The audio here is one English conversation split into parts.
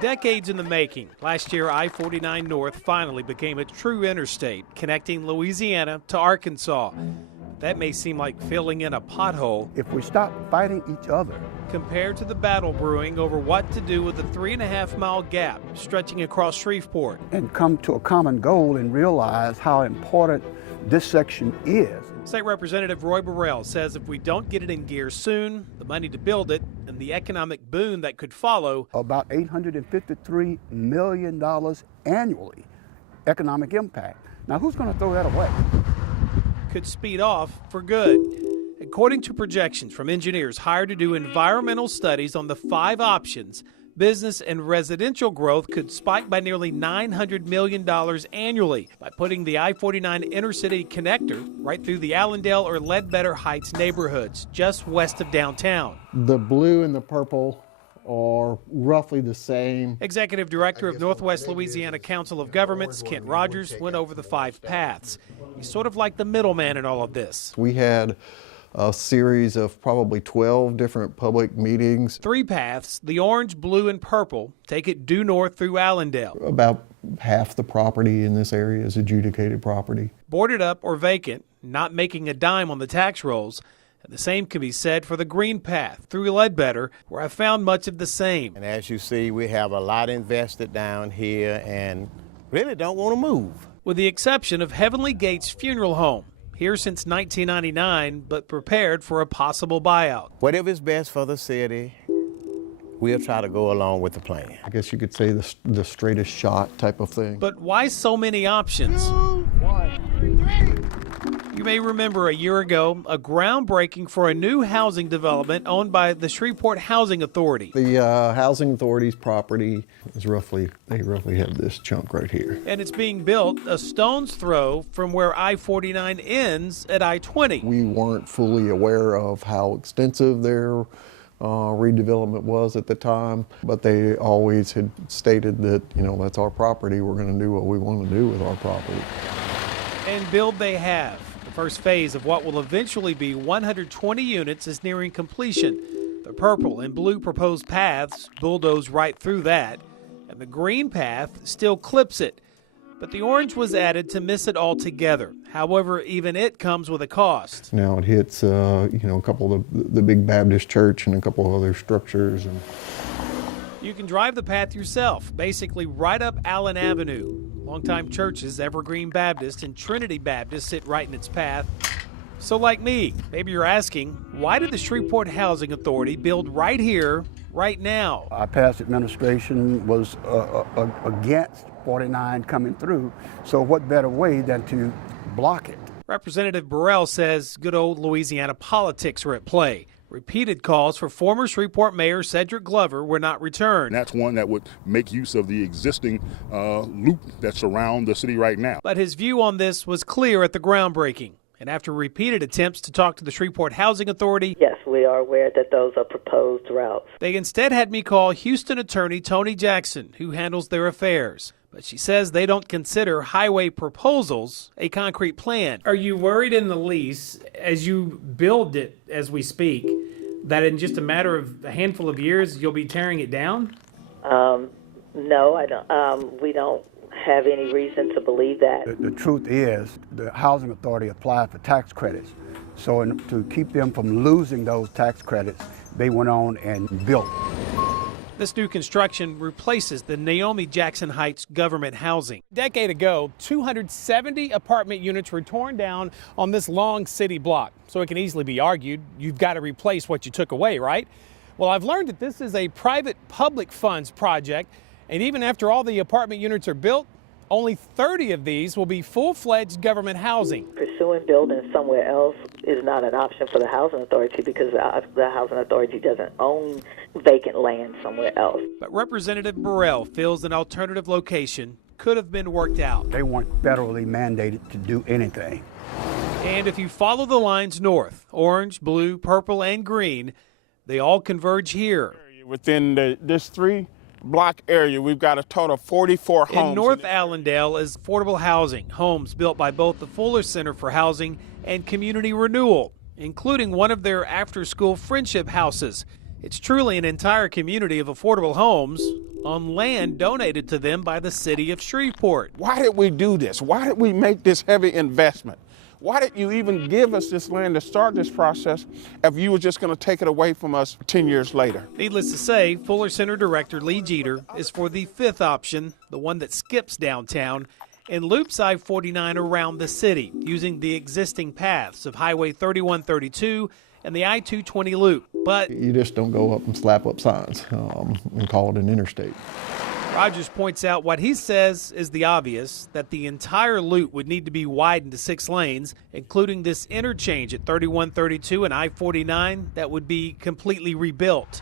Decades in the making, last year I-49 North finally became a true interstate connecting Louisiana to Arkansas. That may seem like filling in a pothole. If we stop fighting each other, compared to the battle brewing over what to do with the 3.5-mile gap stretching across Shreveport. And come to a common goal and realize how important this section is. State Representative Roy Burrell says if we don't get it in gear soon, the money to build it and the economic boom that could follow. About $853 million annually, economic impact. Now who's going to throw that away? Could speed off for good. According to projections from engineers hired to do environmental studies on the 5 options, business and residential growth could spike by nearly $900 million annually by putting the I-49 intercity connector right through the Allendale or Ledbetter Heights neighborhoods, just west of downtown. The blue and the purple are roughly the same. Executive Director of Northwest Louisiana Council of Governments, Kent Rogers, went over the 5 paths. He's sort of like the middleman in all of this. We had a series of probably 12 different public meetings. 3 paths, the orange, blue, and purple, take it due north through Allendale. About half the property in this area is adjudicated property. Boarded up or vacant, not making a dime on the tax rolls. And the same can be said for the green path through Ledbetter, where I found much of the same. And as you see, we have a lot invested down here and really don't want to move. With the exception of Heavenly Gates Funeral Home, here since 1999, but prepared for a possible buyout. Whatever is best for the city, we'll try to go along with the plan. I guess you could say the straightest shot type of thing. But why so many options? 2, 1, 3. You may remember a year ago, a groundbreaking for a new housing development owned by the Shreveport Housing Authority. The Housing Authority's property is they roughly have this chunk right here. And it's being built a stone's throw from where I-49 ends at I-20. We weren't fully aware of how extensive their redevelopment was at the time, but they always had stated that, that's our property. We're going to do what we want to do with our property. And build they have. The first phase of what will eventually be 120 units is nearing completion. The purple and blue proposed paths bulldoze right through that, and the green path still clips it. But the orange was added to miss it altogether. However, even it comes with a cost. Now it hits, a couple of the big Baptist church and a couple of other structures. You can drive the path yourself, basically right up Allen Avenue. Longtime churches, Evergreen Baptist and Trinity Baptist, sit right in its path. So like me, maybe you're asking, why did the Shreveport Housing Authority build right here, right now? Our past administration was against 49 coming through, so what better way than to block it? Representative Burrell says good old Louisiana politics are at play. Repeated calls for former Shreveport Mayor Cedric Glover were not returned. And that's one that would make use of the existing loop that surrounds the city right now. But his view on this was clear at the groundbreaking. And after repeated attempts to talk to the Shreveport Housing Authority, yes, we are aware that those are proposed routes. They instead had me call Houston attorney Tony Jackson, who handles their affairs. But she says they don't consider highway proposals a concrete plan. Are you worried in the lease, as you build it as we speak, that in just a matter of a handful of years you'll be tearing it down? No, I don't. We don't have any reason to believe that. The truth is, the Housing Authority applied for tax credits. So to keep them from losing those tax credits, they went on and built. This new construction replaces the Naomi Jackson Heights government housing. A decade ago, 270 apartment units were torn down on this long city block. So it can easily be argued, you've got to replace what you took away, right? Well, I've learned that this is a private public funds project, and even after all the apartment units are built, only 30 of these will be full-fledged government housing. Pursuing building somewhere else is not an option for the Housing Authority because the Housing Authority doesn't own vacant land somewhere else. But Representative Burrell feels an alternative location could have been worked out. They weren't federally mandated to do anything. And if you follow the lines north, orange, blue, purple, and green, they all converge here. Within this 3-block area, we've got a total of 44 homes. In North Allendale is affordable housing, homes built by both the Fuller Center for Housing and Community Renewal, including one of their after-school friendship houses. It's truly an entire community of affordable homes on land donated to them by the city of Shreveport. Why did we do this? Why did we make this heavy investment? Why did you even give us this land to start this process if you were just going to take it away from us 10 years later? Needless to say, Fuller Center Director Lee Jeter is for the fifth option, the one that skips downtown and loops I-49 around the city using the existing paths of Highway 3132 and the I-220 loop. But You just don't go up and slap up signs and call it an interstate. Rogers points out what he says is the obvious, that the entire loop would need to be widened to 6 lanes, including this interchange at 3132 and I-49 that would be completely rebuilt.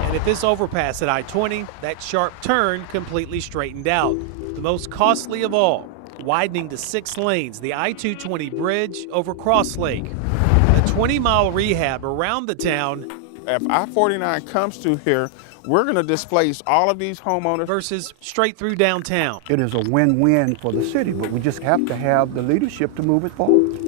And at this overpass at I-20, that sharp turn completely straightened out. The most costly of all, widening to 6 lanes, the I-220 bridge over Cross Lake. A 20-mile rehab around the town. If I-49 comes through here, we're going to displace all of these homeowners Versus straight through downtown. It is a win-win for the city, but we just have to have the leadership to move it forward.